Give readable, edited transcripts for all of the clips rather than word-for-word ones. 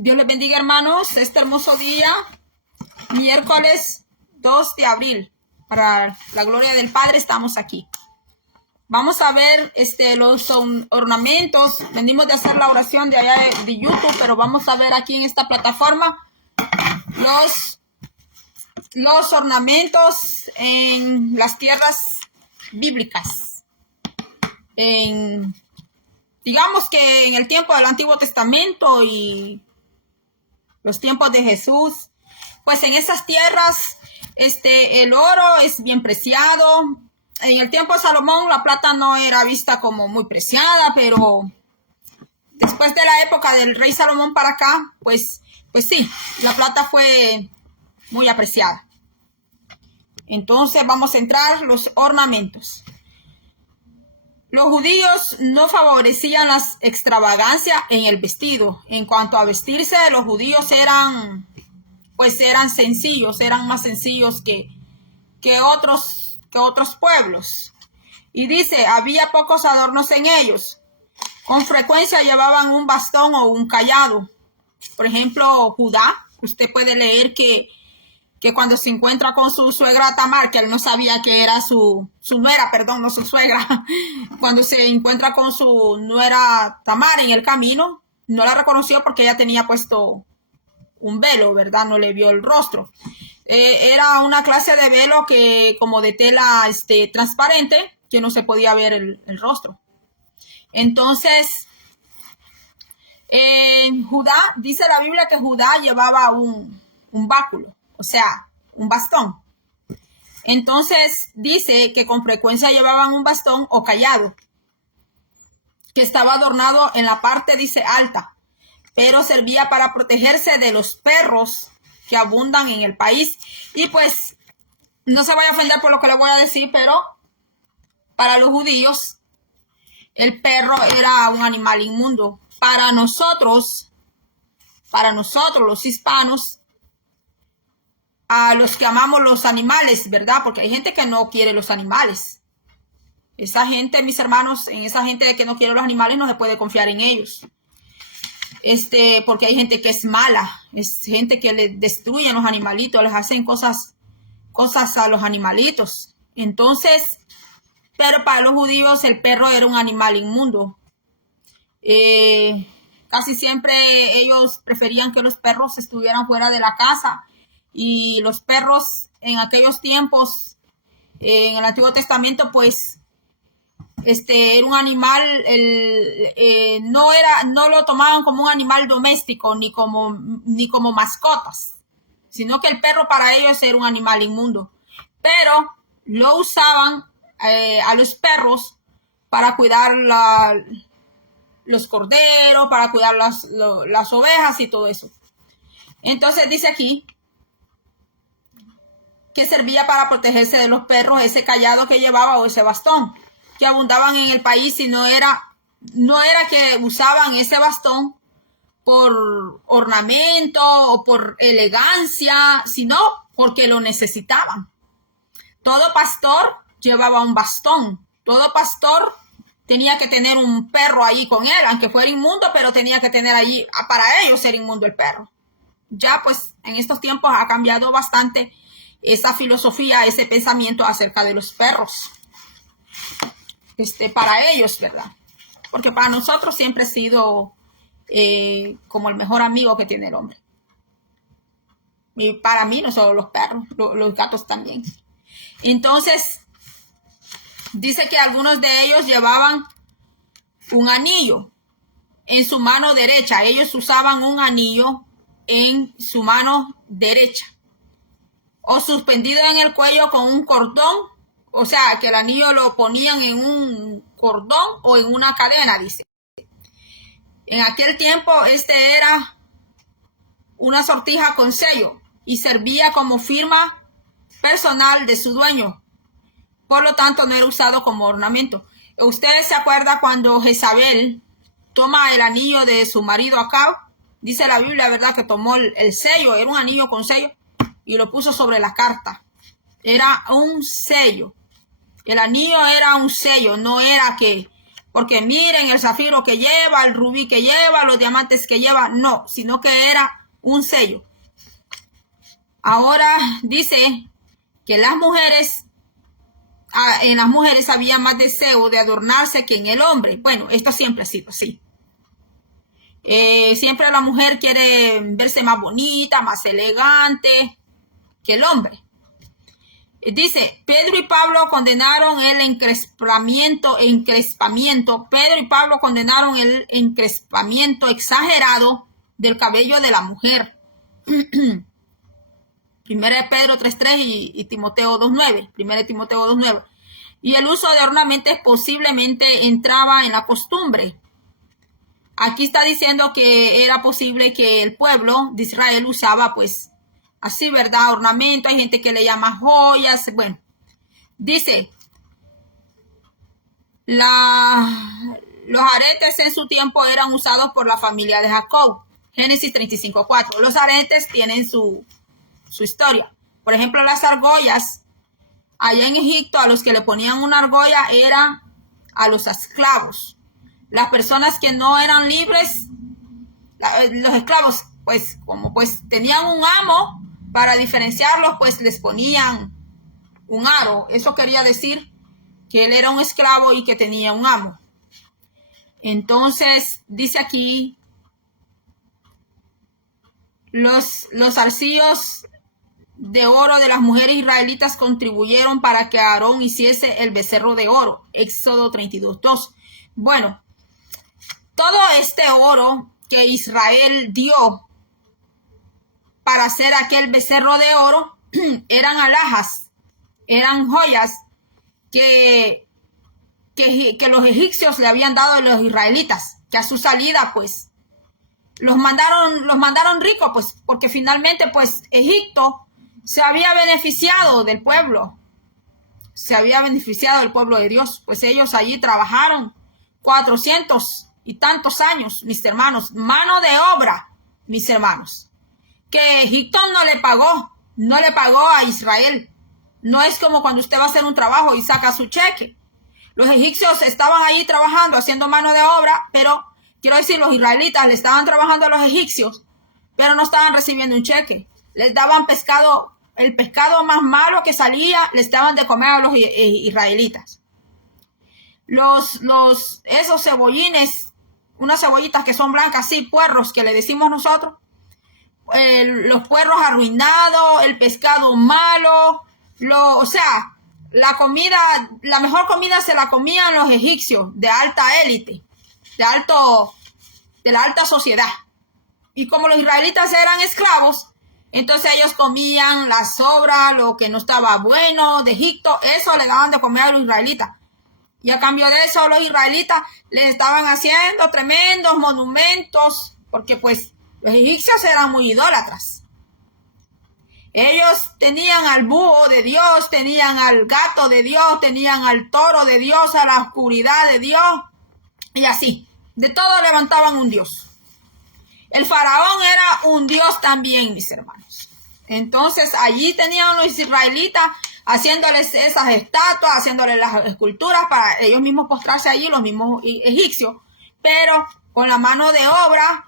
Dios les bendiga, hermanos, este hermoso día, miércoles 2 de abril. Para la gloria del Padre estamos aquí. Vamos a ver los ornamentos. Venimos de hacer la oración de allá de YouTube, pero vamos a ver aquí en esta plataforma los ornamentos en las tierras bíblicas. Digamos que en el tiempo del Antiguo Testamento y los tiempos de Jesús, pues en esas tierras el oro es bien preciado. En el tiempo de Salomón la plata no era vista como muy preciada, pero después de la época del rey Salomón para acá, pues sí, la plata fue muy apreciada. Entonces vamos a entrar los ornamentos. Los judíos no favorecían las extravagancias en el vestido. En cuanto a vestirse, los judíos eran sencillos, eran más sencillos que otros pueblos. Y dice, había pocos adornos en ellos. Con frecuencia llevaban un bastón o un cayado. Por ejemplo, Judá, usted puede leer que cuando se encuentra con su suegra Tamar, que él no sabía que era su nuera, perdón, no su suegra, cuando se encuentra con su nuera Tamar en el camino, no la reconoció porque ella tenía puesto un velo, ¿verdad? No le vio el rostro. Era una clase de velo que como de tela transparente, que no se podía ver el rostro. Entonces, Judá, dice la Biblia que Judá llevaba un báculo, o sea, un bastón. Entonces dice que con frecuencia llevaban un bastón o cayado, que estaba adornado en la parte, dice, alta, pero servía para protegerse de los perros que abundan en el país. Y pues, no se vaya a ofender por lo que le voy a decir, pero para los judíos, el perro era un animal inmundo. Para nosotros los hispanos, a los que amamos los animales, ¿verdad? Porque hay gente que no quiere los animales. Esa gente, mis hermanos, en esa gente que no quiere los animales no se puede confiar en ellos. Porque hay gente que es mala, es gente que le destruyen los animalitos, les hacen cosas a los animalitos. Entonces, pero para los judíos el perro era un animal inmundo. Casi siempre ellos preferían que los perros estuvieran fuera de la casa. Y los perros en aquellos tiempos, en el Antiguo Testamento, pues, era un animal, no lo tomaban como un animal doméstico, ni como mascotas, sino que el perro para ellos era un animal inmundo. Pero lo usaban a los perros para cuidar los corderos, para cuidar las ovejas y todo eso. Entonces dice aquí que servía para protegerse de los perros, ese cayado que llevaba o ese bastón, que abundaban en el país, y no era que usaban ese bastón por ornamento o por elegancia, sino porque lo necesitaban. Todo pastor llevaba un bastón, todo pastor tenía que tener un perro ahí con él, aunque fuera inmundo, pero tenía que tener allí, para ellos ser inmundo el perro. Ya pues en estos tiempos ha cambiado bastante esa filosofía, ese pensamiento acerca de los perros. Para ellos, ¿verdad? Porque para nosotros siempre ha sido como el mejor amigo que tiene el hombre. Y para mí no solo los perros, los gatos también. Entonces, dice que algunos de ellos llevaban un anillo en su mano derecha. Ellos usaban un anillo en su mano derecha, o suspendido en el cuello con un cordón, o sea, que el anillo lo ponían en un cordón o en una cadena, dice. En aquel tiempo era una sortija con sello y servía como firma personal de su dueño. Por lo tanto, no era usado como ornamento. ¿Ustedes se acuerdan cuando Jezabel toma el anillo de su marido Acab? Dice la Biblia, ¿verdad?, que tomó el sello, era un anillo con sello, y lo puso sobre la carta. Era un sello. El anillo era un sello, no era que porque miren el zafiro que lleva, el rubí que lleva, los diamantes que lleva, no, sino que era un sello. Ahora dice que en las mujeres había más deseo de adornarse que en el hombre. Bueno, esto siempre ha sido así. Siempre la mujer quiere verse más bonita, más elegante que el hombre. Dice, Pedro y Pablo condenaron el encrespamiento. Pedro y Pablo condenaron el encrespamiento exagerado del cabello de la mujer. Primera de Pedro 3.3 y Timoteo 2.9. Primera de Timoteo 2.9. Y el uso de ornamentos posiblemente entraba en la costumbre. Aquí está diciendo que era posible que el pueblo de Israel usaba, pues, así, ¿verdad? Ornamento. Hay gente que le llama joyas. Bueno, dice, los aretes en su tiempo eran usados por la familia de Jacob. Génesis 35.4. Los aretes tienen su historia. Por ejemplo, las argollas. Allá en Egipto, a los que le ponían una argolla era a los esclavos. Las personas que no eran libres, los esclavos, pues, como pues tenían un amo, para diferenciarlos, pues les ponían un aro. Eso quería decir que él era un esclavo y que tenía un amo. Entonces, dice aquí, los arcillos de oro de las mujeres israelitas contribuyeron para que Aarón hiciese el becerro de oro. Éxodo 32.2. Bueno, todo este oro que Israel dio para hacer aquel becerro de oro eran alhajas, eran joyas que los egipcios le habían dado a los israelitas, que a su salida pues los mandaron ricos, pues porque finalmente pues Egipto se había beneficiado del pueblo, de Dios, pues ellos allí trabajaron 400 y tantos años, mis hermanos, mano de obra, mis hermanos, que Egipto no le pagó a Israel. No es como cuando usted va a hacer un trabajo y saca su cheque. Los egipcios estaban ahí trabajando, haciendo mano de obra, pero quiero decir, los israelitas le estaban trabajando a los egipcios, pero no estaban recibiendo un cheque. Les daban pescado, el pescado más malo que salía, les daban de comer a los israelitas. Esos cebollines, unas cebollitas que son blancas, sí, puerros, que le decimos nosotros, los puerros arruinados, el pescado malo, o sea, la mejor comida se la comían los egipcios de alta élite, de la alta sociedad. Y como los israelitas eran esclavos, entonces ellos comían las sobras, lo que no estaba bueno de Egipto, eso le daban de comer a los israelitas. Y a cambio de eso, los israelitas les estaban haciendo tremendos monumentos, porque pues los egipcios eran muy idólatras. Ellos tenían al búho de Dios, tenían al gato de Dios, tenían al toro de Dios, a la oscuridad de Dios, y así. De todo levantaban un dios. El faraón era un dios también, mis hermanos. Entonces allí tenían los israelitas haciéndoles esas estatuas, haciéndoles las esculturas para ellos mismos postrarse allí, los mismos egipcios, pero con la mano de obra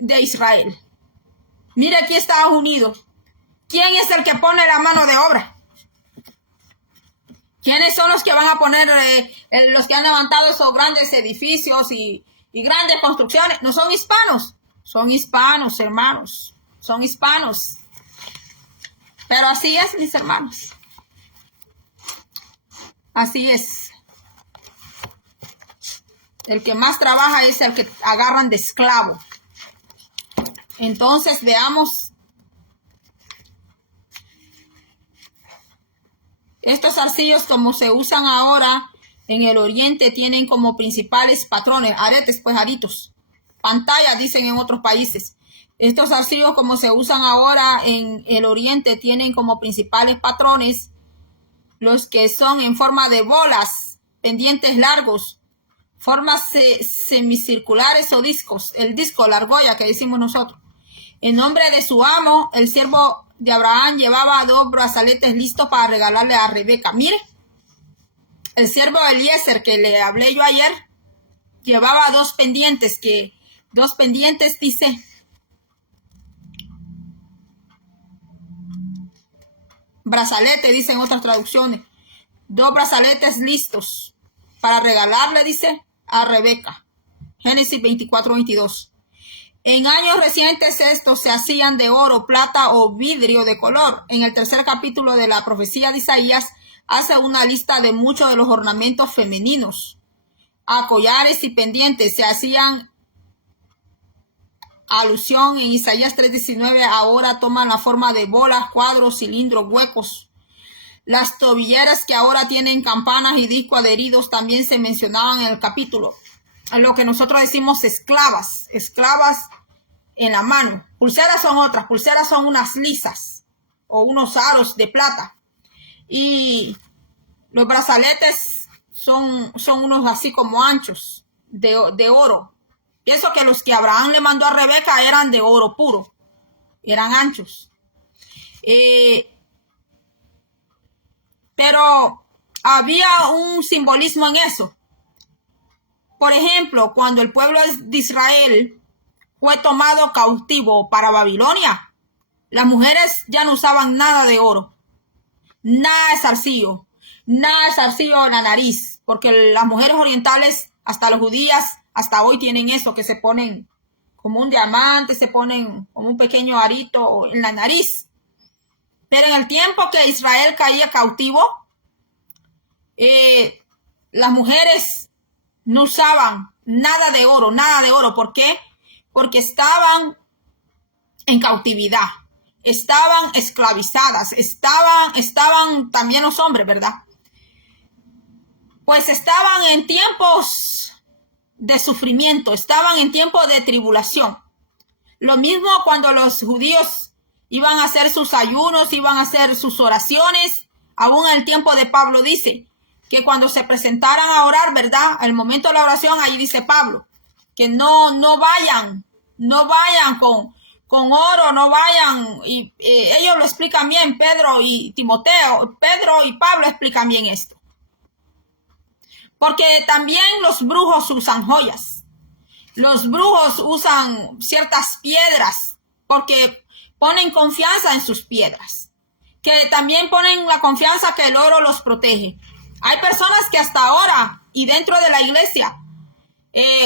de Israel. Mire aquí Estados Unidos. ¿Quién es el que pone la mano de obra? ¿Quiénes son los que van a poner, los que han levantado esos grandes edificios y grandes construcciones? No son hispanos. Son hispanos, hermanos. Son hispanos. Pero así es, mis hermanos. Así es. El que más trabaja es el que agarran de esclavo. Entonces veamos. Estos arcillos, como se usan ahora en el oriente, tienen como principales patrones, aretes, pues aritos, pantallas, dicen en otros países. Estos arcillos, como se usan ahora en el oriente, tienen como principales patrones los que son en forma de bolas, pendientes largos, formas semicirculares o discos, el disco, la argolla que decimos nosotros. En nombre de su amo, el siervo de Abraham llevaba 2 brazaletes listos para regalarle a Rebeca. Mire, el siervo Eliezer que le hablé yo ayer, llevaba dos pendientes, dice, brazalete, dicen otras traducciones, 2 brazaletes listos para regalarle, dice, a Rebeca. Génesis 24:22. En años recientes estos se hacían de oro, plata o vidrio de color. En el 3er capítulo de la profecía de Isaías hace una lista de muchos de los ornamentos femeninos. A collares y pendientes se hacían alusión en Isaías 3:19. Ahora toman la forma de bolas, cuadros, cilindros, huecos. Las tobilleras que ahora tienen campanas y discos adheridos también se mencionaban en el capítulo. Lo que nosotros decimos esclavas en la mano. Pulseras son otras, pulseras son unas lisas o unos aros de plata. Y los brazaletes son unos así como anchos de oro. Pienso que los que Abraham le mandó a Rebeca eran de oro puro, eran anchos. Pero había un simbolismo en eso. Por ejemplo, cuando el pueblo de Israel fue tomado cautivo para Babilonia, las mujeres ya no usaban nada de oro, nada de zarcillo en la nariz, porque las mujeres orientales, hasta las judías, hasta hoy tienen eso, que se ponen como un diamante, se ponen como un pequeño arito en la nariz. Pero en el tiempo que Israel caía cautivo, las mujeres no usaban nada de oro. ¿Por qué? Porque estaban en cautividad, estaban esclavizadas, estaban también los hombres, ¿verdad? Pues estaban en tiempos de sufrimiento, estaban en tiempos de tribulación. Lo mismo cuando los judíos iban a hacer sus ayunos, iban a hacer sus oraciones, aún en el tiempo de Pablo dice que cuando se presentaran a orar, ¿verdad? Al momento de la oración, ahí dice Pablo, que no vayan con oro, no vayan, y ellos lo explican bien, Pedro y Pablo explican bien esto. Porque también los brujos usan joyas. Los brujos usan ciertas piedras porque ponen confianza en sus piedras. Que también ponen la confianza que el oro los protege. Hay personas que hasta ahora y dentro de la iglesia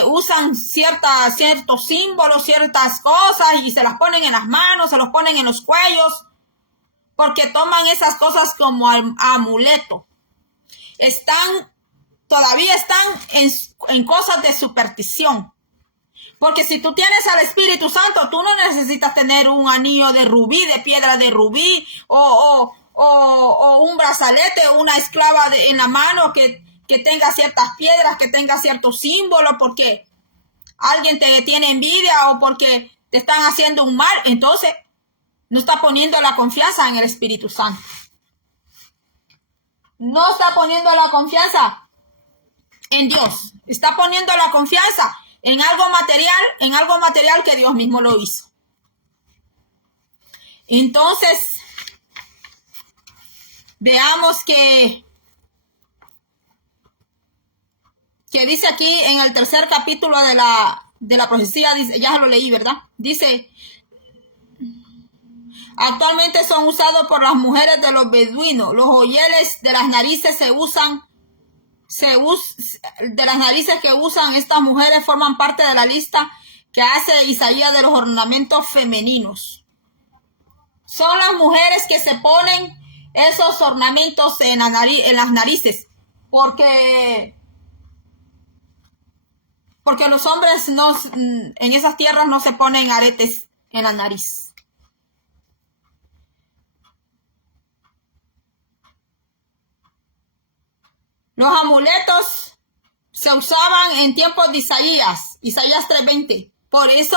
usan ciertos símbolos, ciertas cosas y se las ponen en las manos, se los ponen en los cuellos, porque toman esas cosas como amuleto. Todavía están en cosas de superstición. Porque si tú tienes al Espíritu Santo, tú no necesitas tener un anillo de rubí, de piedra de rubí, o un brazalete, una esclava en la mano que tenga ciertas piedras, que tenga ciertos símbolos, porque alguien te tiene envidia o porque te están haciendo un mal. Entonces, no está poniendo la confianza en el Espíritu Santo. No está poniendo la confianza en Dios. Está poniendo la confianza en algo material que Dios mismo lo hizo. Entonces, veamos que dice aquí en el 3er capítulo de la profecía, dice, ya lo leí, ¿verdad? Dice, actualmente son usados por las mujeres de los beduinos. Los joyeles de las narices de las narices que usan estas mujeres forman parte de la lista que hace Isaías de los ornamentos femeninos. Son las mujeres que se ponen esos ornamentos en las narices, porque los hombres en esas tierras no se ponen aretes en la nariz. Los amuletos se usaban en tiempos de Isaías 3:20. Por eso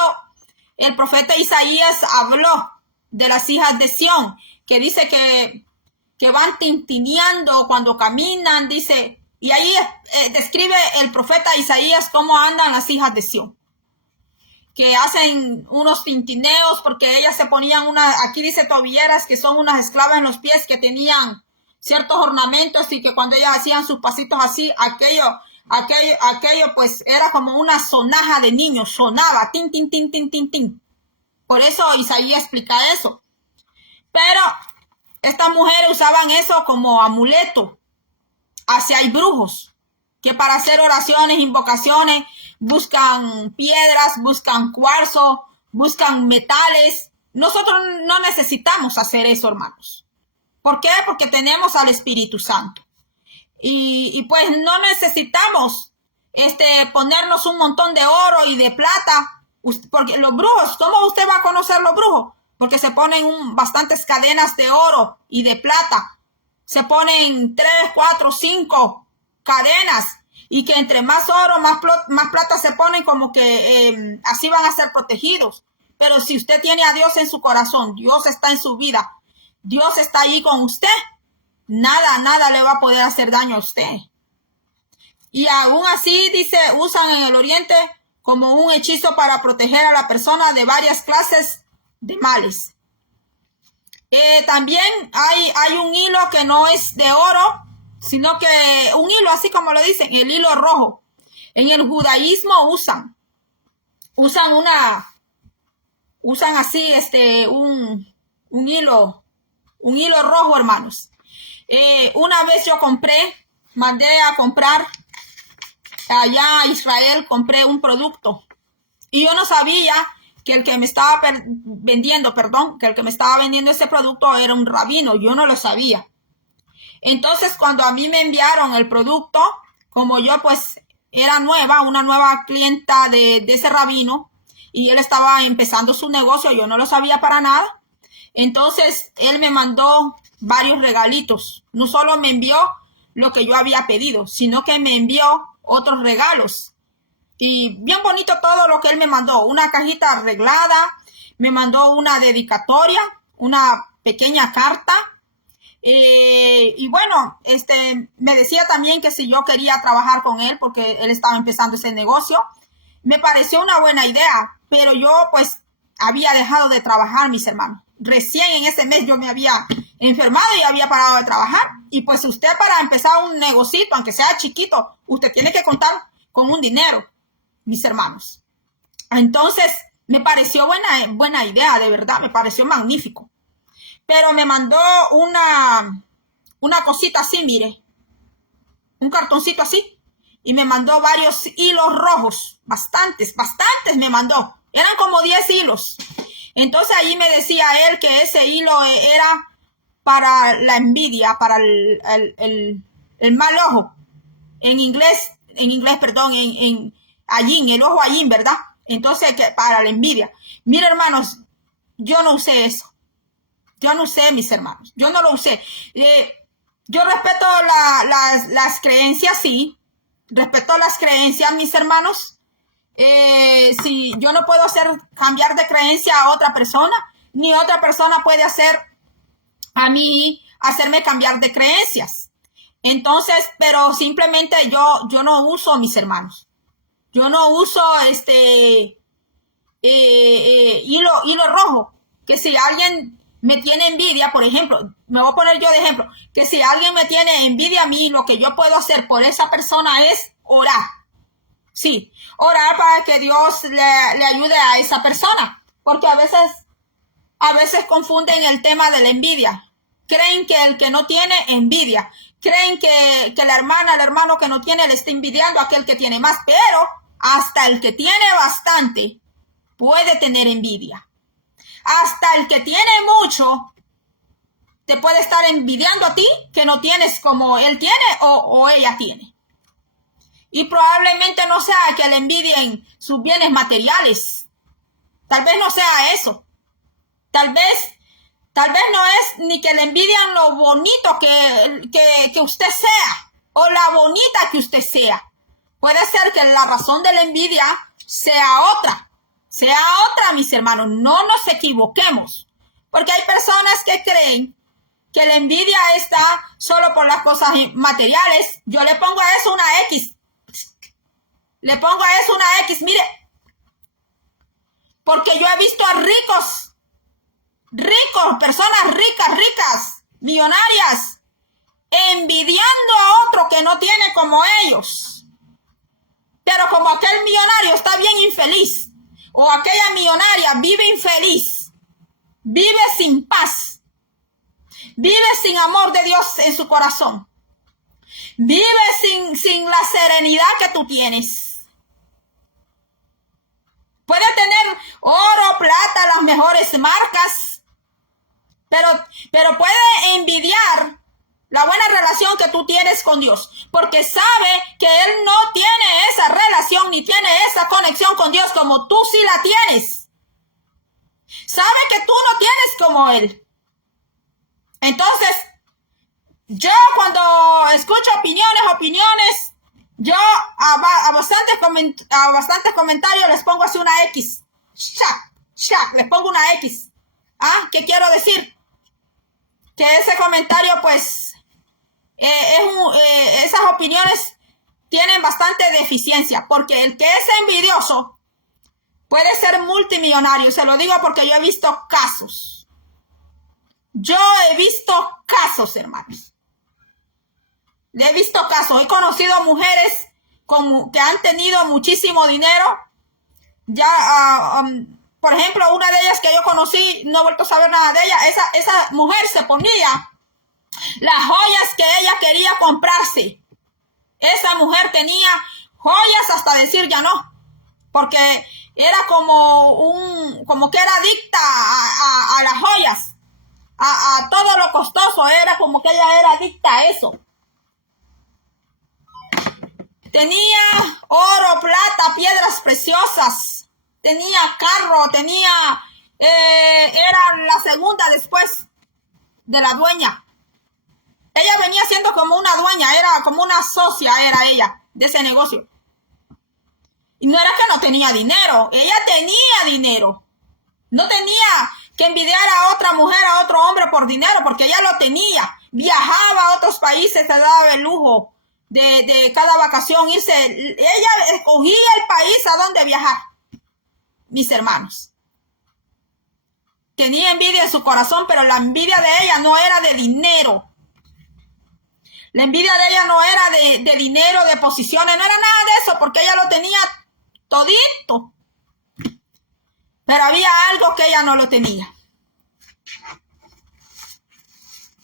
el profeta Isaías habló de las hijas de Sión, que dice que van tintineando cuando caminan, dice, y ahí describe el profeta Isaías cómo andan las hijas de Sión, que hacen unos tintineos porque ellas se ponían aquí dice tobilleras, que son unas esclavas en los pies que tenían ciertos ornamentos y que cuando ellas hacían sus pasitos así, aquello pues era como una sonaja de niños, sonaba, tin, tin, tin, tin, tin, tin. Por eso Isaías explica eso. Pero estas mujeres usaban eso como amuleto. Así hay brujos que para hacer oraciones, invocaciones, buscan piedras, buscan cuarzo, buscan metales. Nosotros no necesitamos hacer eso, hermanos. ¿Por qué? Porque tenemos al Espíritu Santo. Y pues no necesitamos ponernos un montón de oro y de plata. Porque los brujos, ¿cómo usted va a conocer los brujos? Porque se ponen bastantes cadenas de oro y de plata. Se ponen 3, 4, 5 cadenas. Y que entre más oro, más plata se ponen, como que así van a ser protegidos. Pero si usted tiene a Dios en su corazón, Dios está en su vida, Dios está ahí con usted, nada le va a poder hacer daño a usted. Y aún así, dice, usan en el oriente como un hechizo para proteger a la persona de varias clases de males. También hay un hilo que no es de oro, sino que un hilo, así como lo dicen, el hilo rojo. En el judaísmo usan así un hilo rojo, hermanos. Una vez yo mandé a comprar allá a Israel, compré un producto y yo no sabía que el que me estaba vendiendo ese producto era un rabino. Yo no lo sabía. Entonces, cuando a mí me enviaron el producto, como yo pues era una nueva clienta de ese rabino, y él estaba empezando su negocio, yo no lo sabía para nada. Entonces, él me mandó varios regalitos. No solo me envió lo que yo había pedido, sino que me envió otros regalos. Y bien bonito todo lo que él me mandó. Una cajita arreglada, me mandó una dedicatoria, una pequeña carta. Y bueno, me decía también que si yo quería trabajar con él, porque él estaba empezando ese negocio. Me pareció una buena idea, pero yo pues había dejado de trabajar, mis hermanos. Recién en ese mes yo me había enfermado y había parado de trabajar. Y pues usted, para empezar un negocito, aunque sea chiquito, usted tiene que contar con un dinero, mis hermanos. Entonces, me pareció buena idea, de verdad, me pareció magnífico. Pero me mandó una cosita así, mire, un cartoncito así, y me mandó varios hilos rojos, bastantes me mandó, eran como 10 hilos. Entonces ahí me decía él que ese hilo era para la envidia, para el mal ojo. En inglés, perdón, allín, el ojo allín, ¿verdad? Entonces, que para la envidia. Mira, hermanos, yo no usé eso. Yo no usé, mis hermanos. Yo no lo usé. Yo respeto las creencias, sí. Respeto las creencias, mis hermanos. Si yo no puedo cambiar de creencia a otra persona, ni otra persona puede hacerme cambiar de creencias. Entonces, pero simplemente yo no uso, mis hermanos. Yo no uso hilo rojo. Que si alguien me tiene envidia, por ejemplo, me voy a poner yo de ejemplo, que si alguien me tiene envidia a mí, lo que yo puedo hacer por esa persona es orar. Sí, orar para que Dios le ayude a esa persona, porque a veces confunden el tema de la envidia. Creen que el que no tiene envidia, creen que la hermana, el hermano que no tiene le está envidiando a aquel que tiene más, pero hasta el que tiene bastante puede tener envidia. Hasta el que tiene mucho te puede estar envidiando a ti, que no tienes como él tiene o ella tiene. Y probablemente no sea que le envidien sus bienes materiales. Tal vez no sea eso. Tal vez no es ni que le envidian lo bonito que usted sea, o la bonita que usted sea. Puede ser que la razón de la envidia sea otra, mis hermanos. No nos equivoquemos, porque hay personas que creen que la envidia está solo por las cosas materiales. Yo le pongo a eso una X. Mire, porque yo he visto a ricos, personas ricas, millonarias, envidiando a otro que no tiene como ellos. Pero como aquel millonario está bien infeliz, o aquella millonaria vive infeliz, vive sin paz, vive sin amor de Dios en su corazón, vive sin la serenidad que tú tienes. Puede tener oro, plata, las mejores marcas, pero puede envidiar la buena relación que tú tienes con Dios, porque sabe que Él no tiene esa relación ni tiene esa conexión con Dios como tú sí la tienes. Sabe que tú no tienes como Él. Entonces, yo cuando escucho opiniones, yo a bastantes comentarios les pongo así una X. Les pongo una X. ¿Qué quiero decir? Que ese comentario, pues, esas opiniones tienen bastante deficiencia, porque el que es envidioso puede ser multimillonario. Se lo digo porque yo he visto casos. Yo he visto casos, hermanos. He visto casos. He conocido mujeres que han tenido muchísimo dinero. Ya, por ejemplo, una de ellas que yo conocí, no he vuelto a saber nada de ella. Esa mujer se ponía las joyas que ella quería comprarse. Esa mujer tenía joyas hasta decir ya no, porque era como que era adicta a las joyas, a todo lo costoso. Era como que ella era adicta a eso. Tenía oro, plata, piedras preciosas, tenía carro, era la segunda después de la dueña. Ella venía siendo como una dueña, era como una socia, era ella, de ese negocio. Y no era que no tenía dinero, ella tenía dinero. No tenía que envidiar a otra mujer, a otro hombre por dinero, porque ella lo tenía. Viajaba a otros países, se daba el lujo de cada vacación irse. Ella escogía el país a donde viajar. Mis hermanos. Tenía envidia en su corazón, pero la envidia de ella no era de dinero. La envidia de ella no era de dinero, de posiciones, no era nada de eso, porque ella lo tenía todito. Pero había algo que ella no lo tenía.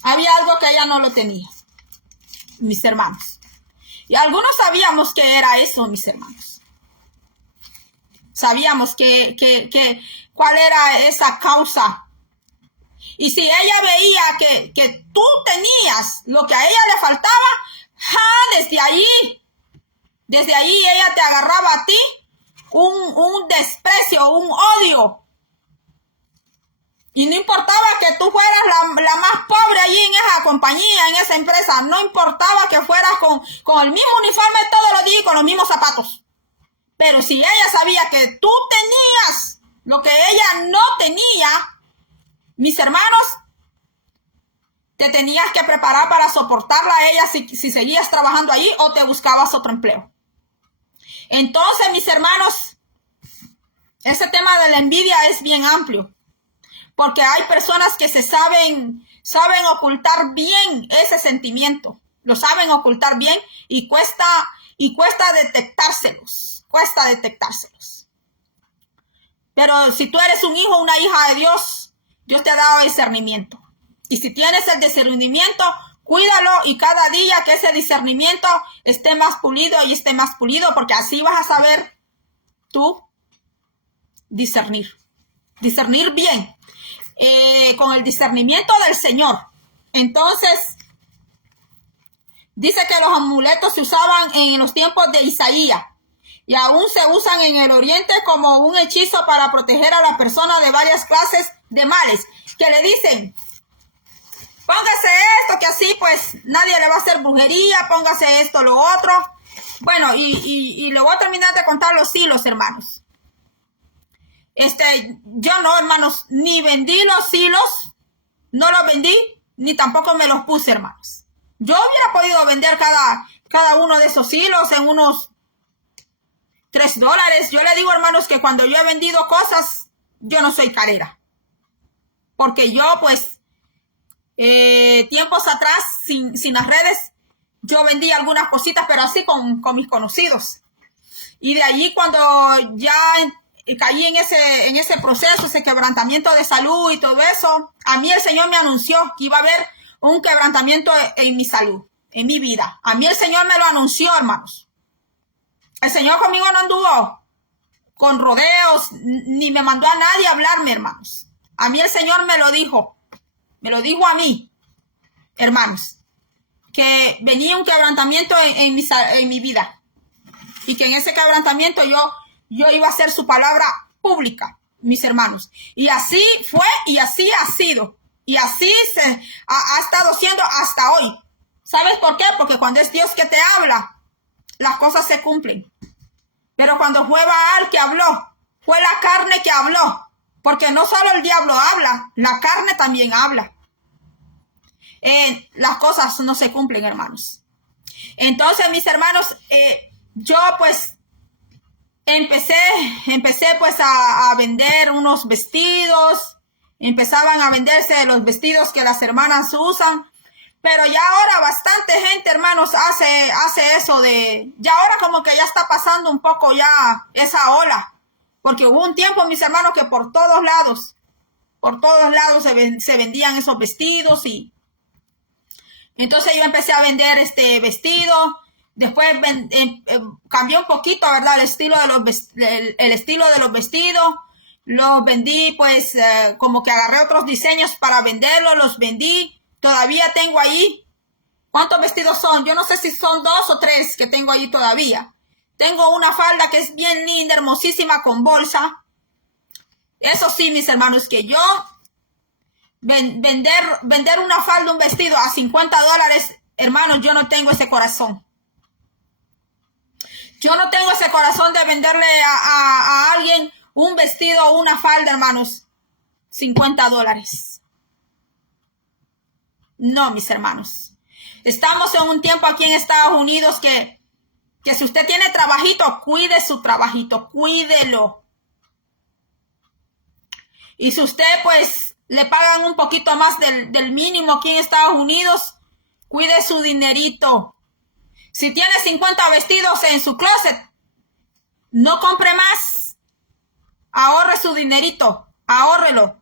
Había algo que ella no lo tenía, mis hermanos. Y algunos sabíamos que era eso, mis hermanos. Sabíamos cuál era esa causa. Y si ella veía que tú tenías lo que a ella le faltaba, desde allí ella te agarraba a ti un desprecio, un odio. Y no importaba que tú fueras la más pobre allí en esa compañía, en esa empresa. No importaba que fueras con el mismo uniforme todos los días y con los mismos zapatos. Pero si ella sabía que tú tenías lo que ella no tenía, mis hermanos, te tenías que preparar para soportarla a ella si seguías trabajando allí o te buscabas otro empleo. Entonces, mis hermanos, ese tema de la envidia es bien amplio, porque hay personas que saben ocultar bien ese sentimiento, lo saben ocultar bien y cuesta detectárselos, Pero si tú eres un hijo o una hija de Dios, Dios te ha dado discernimiento. Y si tienes el discernimiento, cuídalo y cada día que ese discernimiento esté más pulido, porque así vas a saber tú discernir bien, con el discernimiento del Señor. Entonces, dice que los amuletos se usaban en los tiempos de Isaías y aún se usan en el oriente como un hechizo para proteger a la persona de varias clases de males, que le dicen: póngase esto, que así pues nadie le va a hacer brujería, póngase esto, lo otro. Bueno, y le voy a terminar de contar los hilos, hermanos. Yo no, hermanos, ni vendí los hilos, no los vendí, ni tampoco me los puse, hermanos. Yo hubiera podido vender cada uno de esos hilos en unos $3. Yo le digo, hermanos, que cuando yo he vendido cosas, yo no soy carera. Porque yo, pues, tiempos atrás, sin las redes, yo vendía algunas cositas, pero así con mis conocidos. Y de allí cuando ya caí en ese proceso, ese quebrantamiento de salud y todo eso, a mí el Señor me anunció que iba a haber un quebrantamiento en mi salud, en mi vida. A mí el Señor me lo anunció, hermanos. El Señor conmigo no anduvo con rodeos, ni me mandó a nadie a hablarme, hermanos. A mí el Señor me lo dijo a mí, hermanos, que venía un quebrantamiento en mi vida y que en ese quebrantamiento yo iba a hacer su palabra pública, mis hermanos. Y así fue y así ha sido. Y así ha estado siendo hasta hoy. ¿Sabes por qué? Porque cuando es Dios que te habla, las cosas se cumplen. Pero cuando fue Baal que habló, fue la carne que habló. Porque no solo el diablo habla, la carne también habla. Las cosas no se cumplen, hermanos. Entonces, mis hermanos, yo pues empecé pues a vender unos vestidos. Empezaban a venderse los vestidos que las hermanas usan. Pero ya ahora bastante gente, hermanos, hace eso de... Ya ahora como que ya está pasando un poco ya esa ola. Porque hubo un tiempo, mis hermanos, que por todos lados se vendían esos vestidos. Y entonces yo empecé a vender vestido. Después cambié un poquito, ¿verdad? El estilo de los vestidos. Los vendí, pues, como que agarré otros diseños para venderlos, los vendí. Todavía tengo ahí. ¿Cuántos vestidos son? Yo no sé si son 2 o 3 que tengo ahí todavía. Tengo una falda que es bien linda, hermosísima, con bolsa. Eso sí, mis hermanos, que yo vender una falda, un vestido a $50, hermanos, yo no tengo ese corazón. Yo no tengo ese corazón de venderle a alguien un vestido o una falda, hermanos, $50. No, mis hermanos. Estamos en un tiempo aquí en Estados Unidos que si usted tiene trabajito, cuide su trabajito, cuídelo. Y si usted, pues, le pagan un poquito más del mínimo aquí en Estados Unidos, cuide su dinerito. Si tiene 50 vestidos en su closet, no compre más. Ahorre su dinerito, ahórrelo.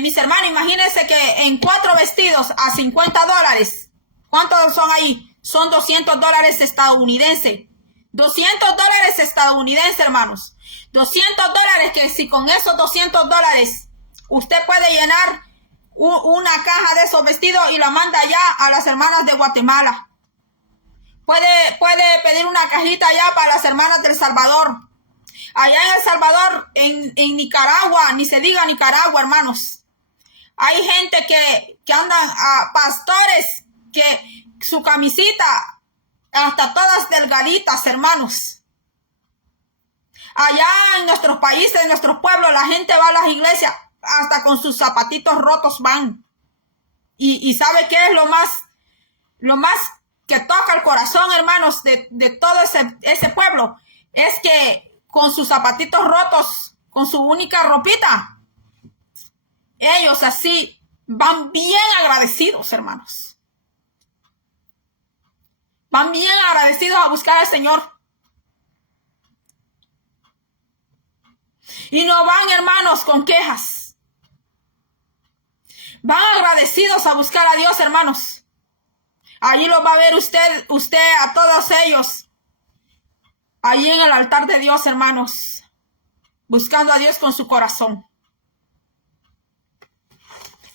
Mis hermanos, imagínense que en 4 vestidos a $50, ¿cuántos son ahí? Son $200 estadounidenses. $200 estadounidenses, hermanos. $200 que si con esos $200 usted puede llenar una caja de esos vestidos y la manda ya a las hermanas de Guatemala. Puede pedir una cajita ya para las hermanas del Salvador. Allá en El Salvador, en Nicaragua, ni se diga Nicaragua, hermanos. Hay gente que andan a pastores que su camisita hasta todas delgaditas, hermanos. Allá en nuestros países, en nuestros pueblos, la gente va a las iglesias hasta con sus zapatitos rotos van. Y ¿sabe qué es lo más que toca el corazón, hermanos, de todo ese pueblo? Es que con sus zapatitos rotos, con su única ropita, ellos así van bien agradecidos, hermanos. Van bien agradecidos a buscar al Señor. Y no van, hermanos, con quejas. Van agradecidos a buscar a Dios, hermanos. Allí lo va a ver usted a todos ellos. Allí en el altar de Dios, hermanos. Buscando a Dios con su corazón.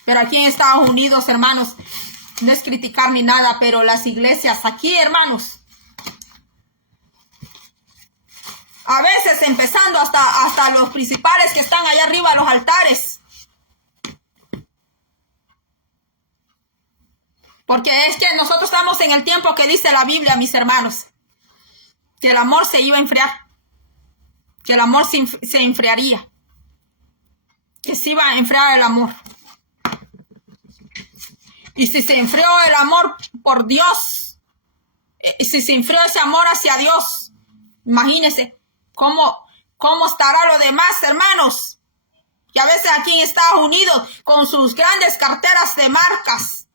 Pero aquí en Estados Unidos, hermanos, no es criticar ni nada, pero las iglesias aquí, hermanos, a veces empezando hasta los principales que están allá arriba, los altares. Porque es que nosotros estamos en el tiempo que dice la Biblia, mis hermanos, que el amor se iba a enfriar, que el amor se enfriaría, que se iba a enfriar el amor. Y si se enfrió el amor por Dios, si se enfrió ese amor hacia Dios, imagínense cómo estará lo demás, hermanos. que a veces aquí en Estados Unidos, con sus grandes carteras de marcas,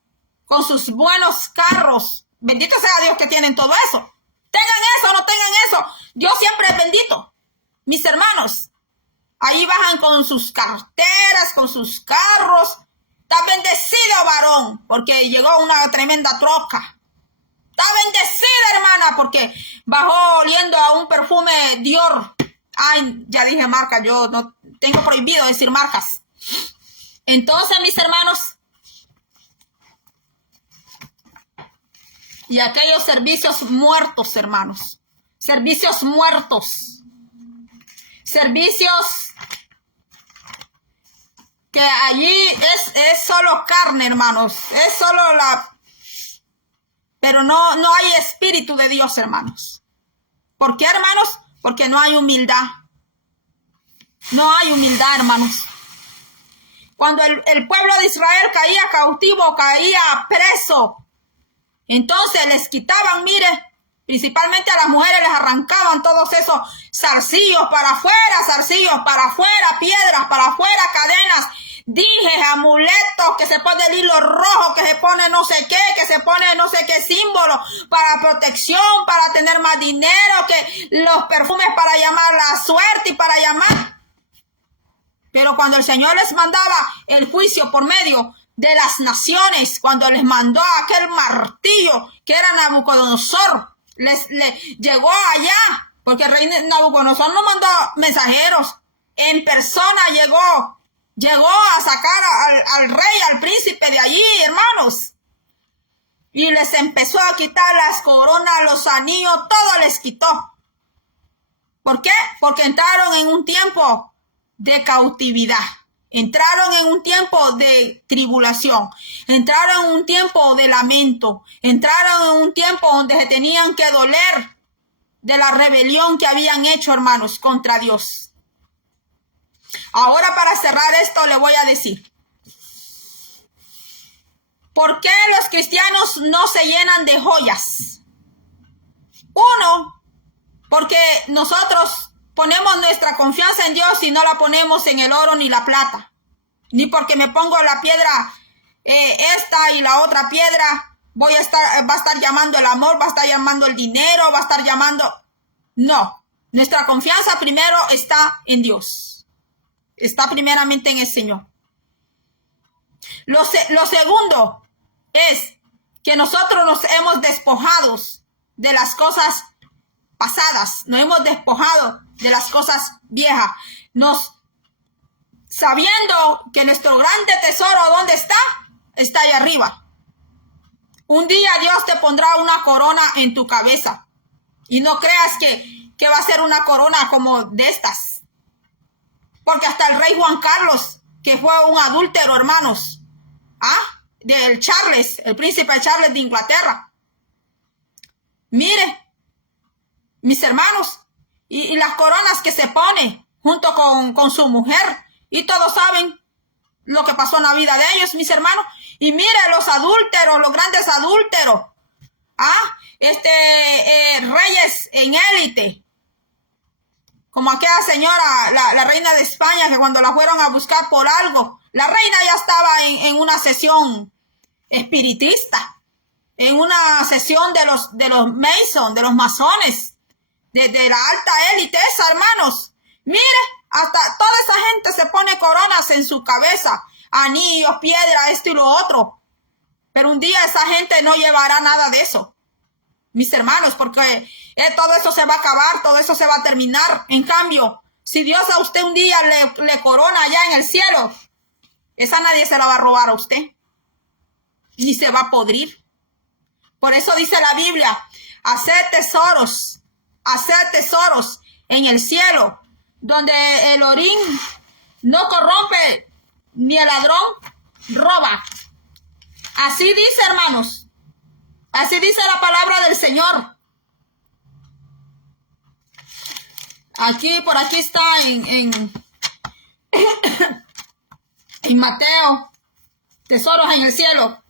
con sus buenos carros, bendito sea Dios que tienen todo eso. Tengan eso o no tengan eso, Dios siempre es bendito. Mis hermanos, ahí bajan con sus carteras, con sus carros. Está bendecido, varón, porque llegó una tremenda troca. Está bendecida, hermana, porque bajó oliendo a un perfume Dior. Ay, ya dije marca, yo no tengo prohibido decir marcas. Entonces, mis hermanos, y aquellos servicios muertos, hermanos, servicios muertos, servicios que allí es solo carne, hermanos, es solo pero no hay espíritu de Dios, hermanos. ¿Por qué, hermanos? Porque no hay humildad. No hay humildad, hermanos. Cuando el pueblo de Israel caía cautivo, caía preso, entonces les quitaban, mire, principalmente a las mujeres les arrancaban todos esos zarcillos para afuera, piedras para afuera, cadenas, dijes, amuletos, que se pone el hilo rojo, que se pone no sé qué, que se pone no sé qué símbolo para protección, para tener más dinero, que los perfumes para llamar la suerte y para llamar. Pero cuando el Señor les mandaba el juicio por medio de las naciones, cuando les mandó aquel martillo que era Nabucodonosor, les llegó allá, porque el rey Nabucodonosor no mandó mensajeros, en persona llegó a sacar al rey, al príncipe de allí, hermanos, y les empezó a quitar las coronas, los anillos, todo les quitó. ¿Por qué? Porque entraron en un tiempo de cautividad. Entraron en un tiempo de tribulación, entraron en un tiempo de lamento, entraron en un tiempo donde se tenían que doler de la rebelión que habían hecho, hermanos, contra Dios. Ahora, para cerrar esto, le voy a decir, ¿por qué los cristianos no se llenan de joyas? Uno, porque nosotros ponemos nuestra confianza en Dios y no la ponemos en el oro ni la plata. Ni porque me pongo la piedra esta y la otra piedra, va a estar llamando el amor, va a estar llamando el dinero, va a estar llamando... No, nuestra confianza primero está en Dios. Está primeramente en el Señor. Lo segundo es que nosotros nos hemos despojado de las cosas pasadas, nos hemos despojado de las cosas viejas, sabiendo que nuestro grande tesoro, ¿dónde está? Está ahí arriba. Un día Dios te pondrá una corona en tu cabeza, y no creas que va a ser una corona como de estas, porque hasta el rey Juan Carlos, que fue un adúltero, hermanos, del Charles, el príncipe Charles de Inglaterra, mire, mis hermanos, y las coronas que se pone junto con su mujer, y todos saben lo que pasó en la vida de ellos, mis hermanos. Y mire, los adúlteros, los grandes adúlteros, reyes en élite, como aquella señora, la reina de España, que cuando la fueron a buscar por algo, la reina ya estaba en una sesión espiritista, en una sesión de los Mason, de los masones, de la alta élite esa, hermanos. Mire, hasta toda esa gente se pone coronas en su cabeza, anillos, piedra, esto y lo otro. Pero un día esa gente no llevará nada de eso, mis hermanos, porque todo eso se va a acabar, todo eso se va a terminar. En cambio, si Dios a usted un día le corona allá en el cielo, esa nadie se la va a robar a usted, ni se va a podrir. Por eso dice la Biblia, hacer tesoros en el cielo, donde el orín no corrompe, ni el ladrón roba. Así dice, hermanos. Así dice la palabra del Señor. Por aquí está en Mateo, tesoros en el cielo.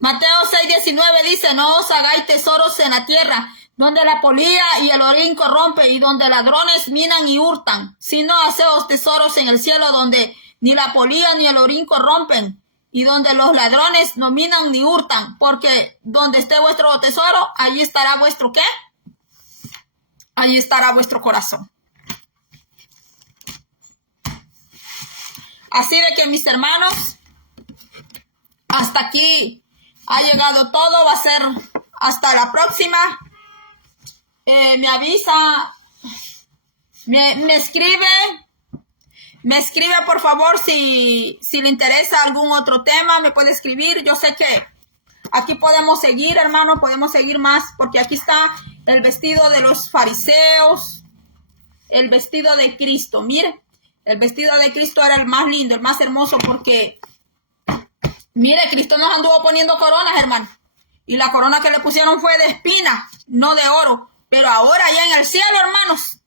Mateo 6:19 dice, no os hagáis tesoros en la tierra, donde la polilla y el orín corrompe, y donde ladrones minan y hurtan. Si no haceos tesoros en el cielo, donde ni la polilla ni el orín corrompen, y donde los ladrones no minan ni hurtan, porque donde esté vuestro tesoro, allí estará vuestro ¿qué? Allí estará vuestro corazón. Así de que, mis hermanos, hasta aquí ha llegado todo. Va a ser hasta la próxima. Me avisa, me escribe por favor si le interesa algún otro tema. Me puede escribir. Yo sé que aquí podemos seguir, hermano, podemos seguir más, porque aquí está el vestido de los fariseos, el vestido de Cristo. Mire, el vestido de Cristo era el más lindo, el más hermoso, porque mire, Cristo nos anduvo poniendo coronas, hermano, y la corona que le pusieron fue de espina, no de oro. Pero ahora ya en el cielo, hermanos,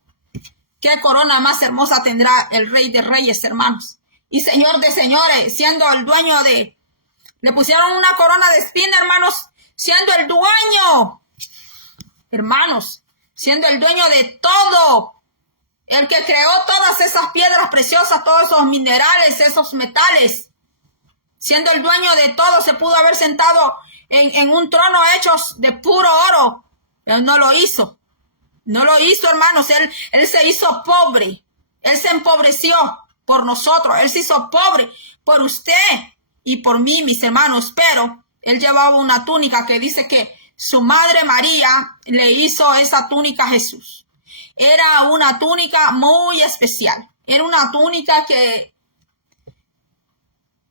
qué corona más hermosa tendrá el Rey de Reyes, hermanos, y Señor de señores, siendo el dueño de... Le pusieron una corona de espina, hermanos, siendo el dueño, hermanos, siendo el dueño de todo, el que creó todas esas piedras preciosas, todos esos minerales, esos metales, siendo el dueño de todo. Se pudo haber sentado en un trono hechos de puro oro, pero no lo hizo. No lo hizo, hermanos. Él se hizo pobre. Él se empobreció por nosotros. Él se hizo pobre por usted y por mí, mis hermanos. Pero él llevaba una túnica que dice que su madre María le hizo esa túnica a Jesús. Era una túnica muy especial. Era una túnica que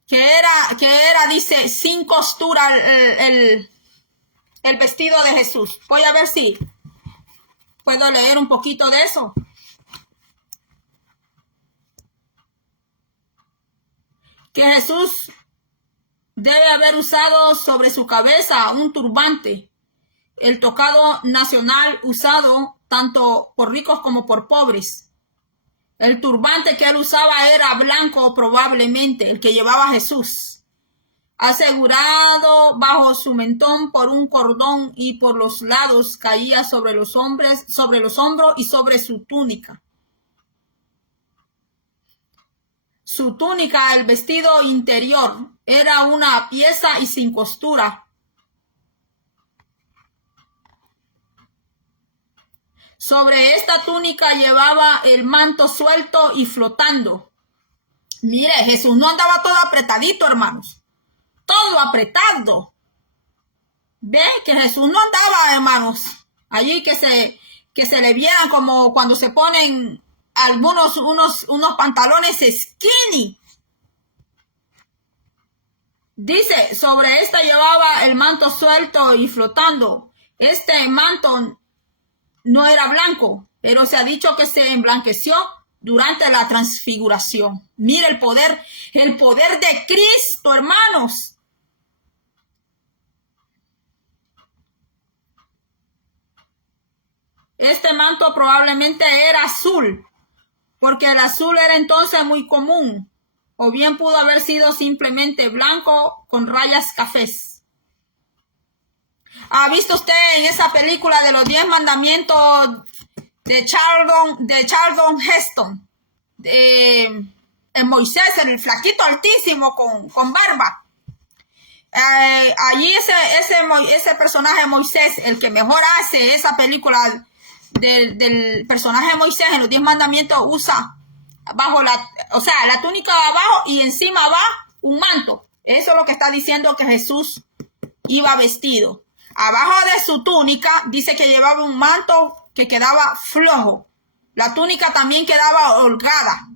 era, dice, sin costura el vestido de Jesús. Voy a ver si puedo leer un poquito de eso. Que Jesús debe haber usado sobre su cabeza un turbante, el tocado nacional usado tanto por ricos como por pobres. El turbante que él usaba era blanco, probablemente, el que llevaba Jesús, asegurado bajo su mentón por un cordón, y por los lados caía sobre los hombros y sobre su túnica. Su túnica, el vestido interior, era una pieza y sin costura. Sobre esta túnica llevaba el manto suelto y flotando. Mire, Jesús no andaba todo apretadito, hermanos. Todo apretado. Ve que Jesús no andaba, hermanos, allí que se le vieran como cuando se ponen algunos unos pantalones skinny. Dice, sobre esta llevaba el manto suelto y flotando. Este manto no era blanco, pero se ha dicho que se emblanqueció durante la transfiguración. Mira el poder de Cristo, hermanos. Este manto probablemente era azul, porque el azul era entonces muy común, o bien pudo haber sido simplemente blanco con rayas cafés. ¿Ha visto usted en esa película de los 10 mandamientos de Charlton Heston? Moisés, el flaquito altísimo con barba. Allí ese personaje Moisés, el que mejor hace esa película del personaje Moisés en los 10 mandamientos, usa la túnica va abajo y encima va un manto. Eso es lo que está diciendo que Jesús iba vestido. Abajo de su túnica dice que llevaba un manto que quedaba flojo. La túnica también quedaba holgada.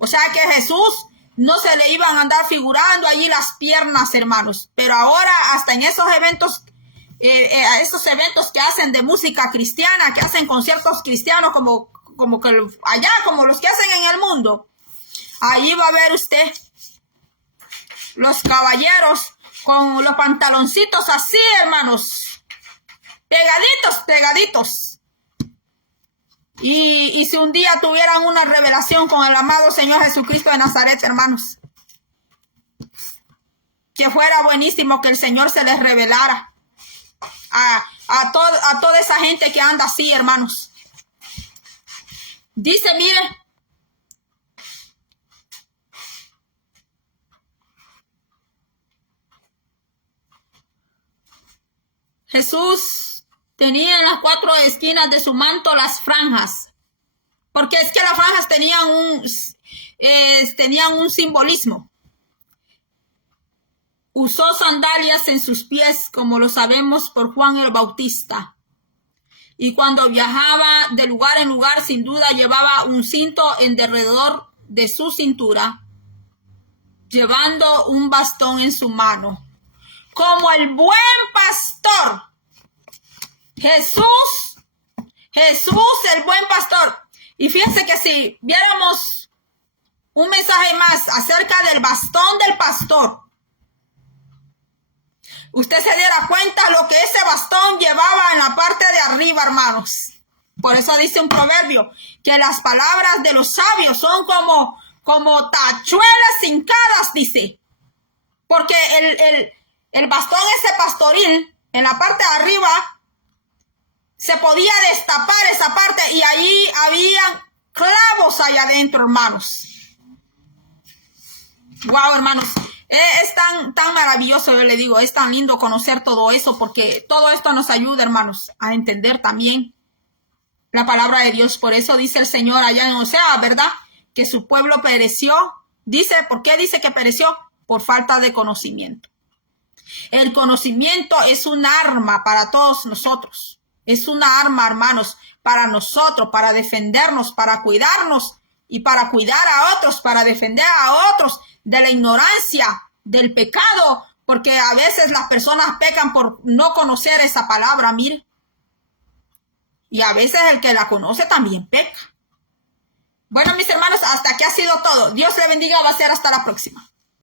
O sea que Jesús no se le iban a andar figurando allí las piernas, hermanos. Pero ahora hasta en esos eventos, eventos que hacen de música cristiana, que hacen conciertos cristianos como que allá, como los que hacen en el mundo, allí va a ver usted los caballeros con los pantaloncitos así, hermanos, pegaditos. Y si un día tuvieran una revelación con el amado Señor Jesucristo de Nazaret, hermanos, que fuera buenísimo que el Señor se les revelara a toda esa gente que anda así, hermanos. Dice, mire, Jesús tenía en las 4 esquinas de su manto las franjas, porque es que las franjas tenían un simbolismo. Usó sandalias en sus pies, como lo sabemos por Juan el Bautista. Y cuando viajaba de lugar en lugar, sin duda llevaba un cinto en derredor de su cintura, llevando un bastón en su mano. Como el buen pastor. Jesús el buen pastor. Y fíjense que si viéramos un mensaje más acerca del bastón del pastor, usted se diera cuenta lo que ese bastón llevaba en la parte de arriba, hermanos. Por eso dice un proverbio, que las palabras de los sabios son como tachuelas hincadas, dice. Porque el bastón ese pastoril, en la parte de arriba, se podía destapar esa parte y allí había clavos allá adentro, hermanos. Wow, hermanos. Es tan maravilloso, yo le digo, es tan lindo conocer todo eso, porque todo esto nos ayuda, hermanos, a entender también la palabra de Dios. Por eso dice el Señor allá en Osea, ¿verdad? Que su pueblo pereció. Dice, ¿por qué dice que pereció? Por falta de conocimiento. El conocimiento es un arma para todos nosotros. Es una arma, hermanos, para nosotros, para defendernos, para cuidarnos y para cuidar a otros, para defender a otros de la ignorancia, del pecado, porque a veces las personas pecan por no conocer esa palabra, mire. Y a veces el que la conoce también peca. Bueno, mis hermanos, hasta aquí ha sido todo. Dios le bendiga, va a ser hasta la próxima.